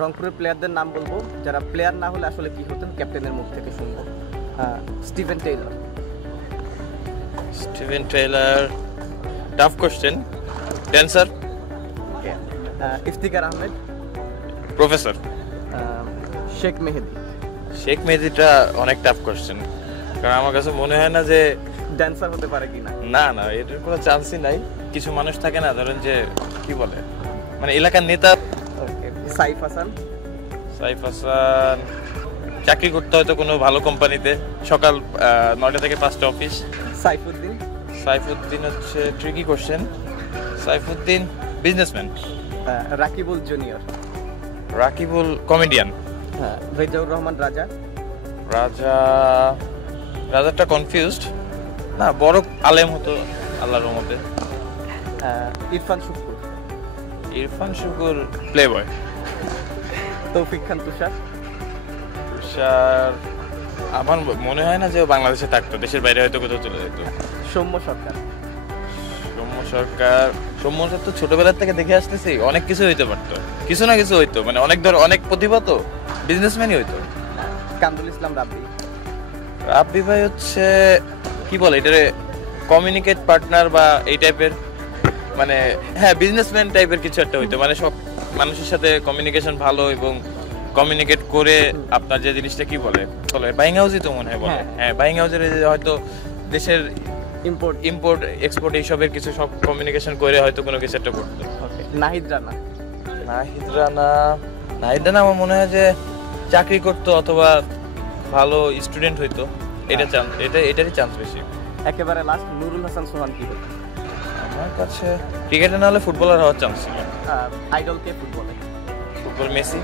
রংপুরের প্লেয়ারদের নাম বলবো, যারা প্লেয়ার না হলে আসলে কি হতেন ক্যাপ্টেনের মুখ থেকে শুনবো। Steven Taylor. Steven Taylor, tough question. Dancer. Iftikhar Ahmed. Professor. Sheikh Mehedi. Sheikh মেহেদিটা অনেক টাফ কোশ্চেন, কারণ আমার কাছে মনে হয় না যে ড্যান্সার হতে পারে কিনা। না না, এটার কোনো চান্সই নাই। কিছু মানুষ থাকে না, ধরেন যে কি বলে, মানে এলাকার নেতা। সাইফ হাসান। সাইফ হাসান চাকরি করতে হয়তো কোনো ভালো কোম্পানিতে, সকাল 9টা থেকে 5টা অফিস। সাইফুদ্দিন। সাইফুদ্দিন হচ্ছে tricky question. Saifuddin businessman. Rakibul junior. Rakibul comedian. Rezaur Rahman রাজা। রাজারটা কনফিউজড, না বড় আলেম হতো আল্লাহর রহমতে। ইরফান শুকুর। ইরফান শুকুর প্লেবয়। তৌফিক খান তুষার। তুষার আমার মনে হয় না যে ও বাংলাদেশে থাকতো, দেশের বাইরে হয়তো কোথাও চলে যেত। সৌম্য সরকার। সৌম্য সরকার তো ছোটবেলার থেকে দেখে আসতেছি, অনেক কিছু হইতে পারতো, কিছু না কিছু হইতো, মানে অনেক প্রতিভা তো, বিজনেসম্যানই হইতো। কামরুল ইসলাম রাব্বি। রাব্বি ভাই হচ্ছে কি বলে এটারে, কমিউনিকেট পার্টনার বা এই টাইপের, মানে হ্যাঁ বিজনেসম্যান টাইপের কিছু একটা হইতো, মানে সব মানুষের সাথে কমিউনিকেশন ভালো এবং কমিউনিকেট করে আপনার যে জিনিসটা কি বলে বাইং হাউসই তো মনে হয় বলে। হ্যাঁ বাইং হাউসের হয়তো দেশের ইম্পোর্ট এক্সপোর্ট এইসবের কিছু সব কমিউনিকেশন করে হয়তো কোনো কিছু একটা করতো। নাহিদ রানা। নাহিদ রানা আমার মনে হয় যে চাকরি করতো অথবা ভালো স্টুডেন্ট হইতো, এটারই চান্স বেশি। একেবারে লাস্ট নুরুল হাসান সোহান কি হতো? আমার কাছে ক্রিকেটার না হলে ফুটবলার হওয়ার চান্স ছিল। আইডল কে ফুটবলে? Football Messi.